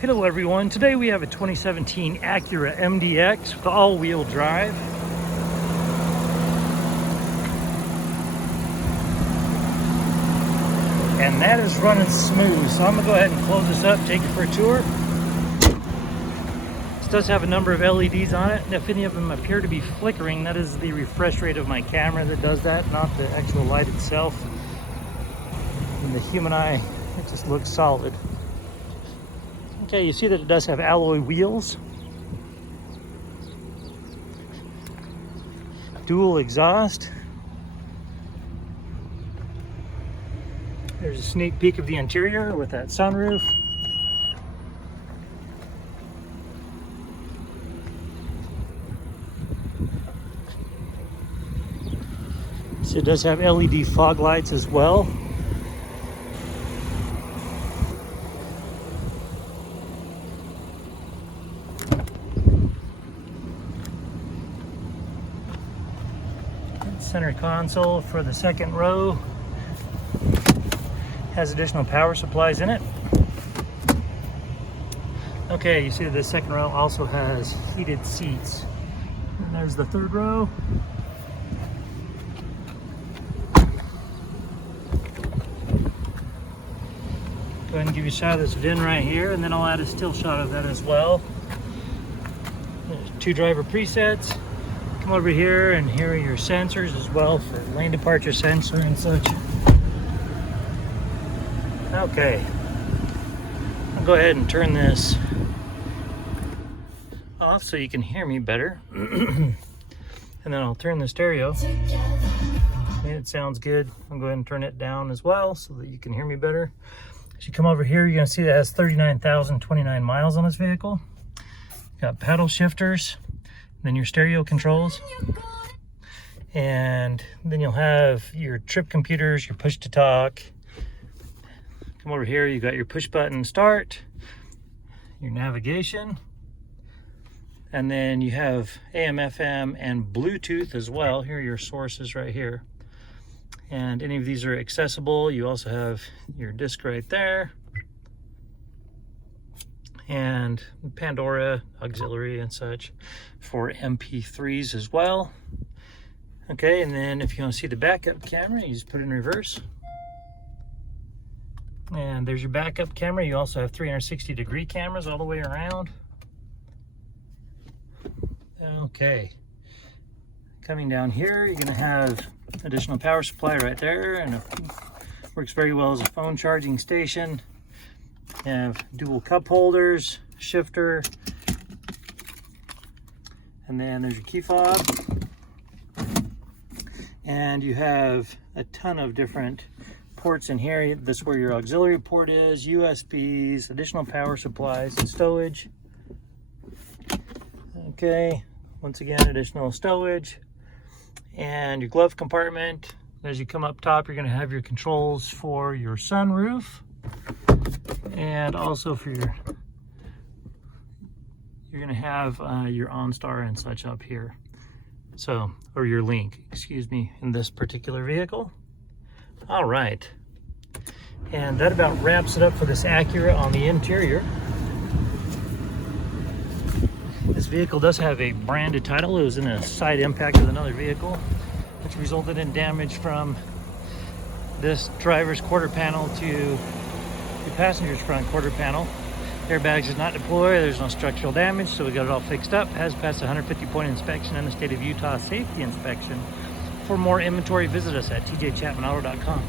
Hello everyone, today we have a 2017 Acura MDX with all-wheel drive. And that is running smooth, so I'm going to go ahead and close this up, take you for a tour. This does have a number of LEDs on it, and if any of them appear to be flickering, that is the refresh rate of my camera that does that, not the actual light itself. In the human eye, it just looks solid. Okay, you see that it does have alloy wheels, dual exhaust. There's a sneak peek of the interior with that sunroof. So it does have LED fog lights as well. Center console for the second row has additional power supplies in it. Okay, you see the second row also has heated seats. And there's the third row. Go ahead and give you a shot of this VIN right here, and then I'll add a still shot of that as well. There's 2 driver presets. Come over here, and here are your sensors as well for lane departure sensor and such. Okay, I'll go ahead and turn this off so you can hear me better. And then I'll turn the stereo. And it sounds good. I'll go ahead and turn it down as well so that you can hear me better. As you come over here, you're going to see that it has 39,029 miles on this vehicle. Got paddle shifters. Then your stereo controls, and then you'll have your trip computers, your push to talk. Come over here, you got your push button start, your navigation, and then you have AM, FM, and Bluetooth as well. Here are your sources right here, and any of these are accessible. You also have your disc right there, and Pandora auxiliary and such for MP3s as well. Okay, and then if you want to see the backup camera, you just put it in reverse. And there's your backup camera. You also have 360-degree cameras all the way around. Okay, coming down here, you're going to have additional power supply right there, and it works very well as a phone charging station. You have dual cup holders, shifter, and then there's your key fob. And you have a ton of different ports in here. That's where your auxiliary port is, USBs, additional power supplies, and stowage. Okay, once again, additional stowage. And your glove compartment. As you come up top, you're going to have your controls for your sunroof. And also for you're going to have your OnStar and such up here. So, or your link, excuse me, in this particular vehicle. All right. And that about wraps it up for this Acura on the interior. This vehicle does have a branded title. It was in a side impact with another vehicle, which resulted in damage from this driver's quarter panel to the passenger's front quarter panel. Airbags did not deploy. There's no structural damage, so we got it all fixed up. Has passed a 150-point inspection and the state of Utah safety inspection. For more inventory, visit us at tjchapmanauto.com.